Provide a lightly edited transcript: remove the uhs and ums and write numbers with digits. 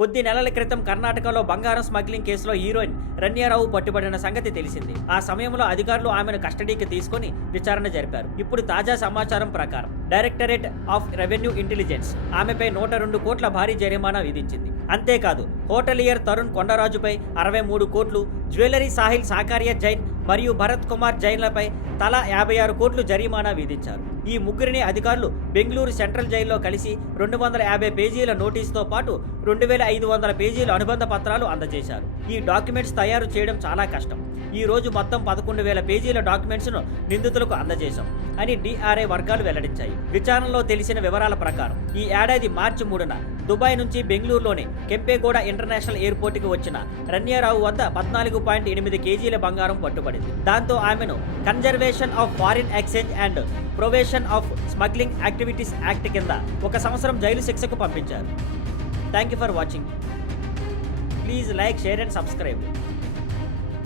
కొద్ది నెలల క్రితం కర్ణాటకలో బంగారం స్మగ్లింగ్ కేసులో హీరోయిన్ రన్యారావు పట్టుబడిన సంగతి తెలిసింది. ఆ సమయంలో అధికారులు ఆమెను కస్టడీకి తీసుకుని విచారణ జరిపారు. ఇప్పుడు తాజా సమాచారం ప్రకారం డైరెక్టరేట్ ఆఫ్ రెవెన్యూ ఇంటెలిజెన్స్ ఆమెపై 102 కోట్ల భారీ జరిమానా విధించింది. అంతేకాదు హోటలియర్ తరుణ్ కొండరాజుపై 63 కోట్లు, జ్యువెలరీ సాహిల్ సాకార్య జైన్ మరియు భరత్ కుమార్ జైన్లపై తలా 56 కోట్లు జరిమానా విధించారు. ఈ ముగ్గురిని అధికారులు బెంగళూరు సెంట్రల్ జైల్లో కలిసి 250 పేజీల నోటీసుతో పాటు 2500 పేజీల అనుబంధ పత్రాలు అందజేశారు. ఈ డాక్యుమెంట్స్ తయారు చేయడం చాలా కష్టం. ఈ రోజు మొత్తం 11,000 పేజీల డాక్యుమెంట్స్ను నిందితులకు అందజేశాం అని డిఆర్ఐ వర్గాలు వెల్లడించాయి. విచారణలో తెలిసిన వివరాల ప్రకారం ఈ ఏడాది మార్చి 3న దుబాయ్ నుంచి బెంగళూరులోని కెంపేగౌడ ఇంటర్నేషనల్ ఎయిర్పోర్టుకు వచ్చిన రన్యారావు వద్ద 14.8 కేజీల బంగారం పట్టుబడింది. దాంతో ఆమెను conservation of foreign exchange and ప్రొవేషన్ of smuggling activities act కింద 1 సంవత్సరం జైలు శిక్షకు పంపించారు. Thank you for watching. Please like, share and subscribe.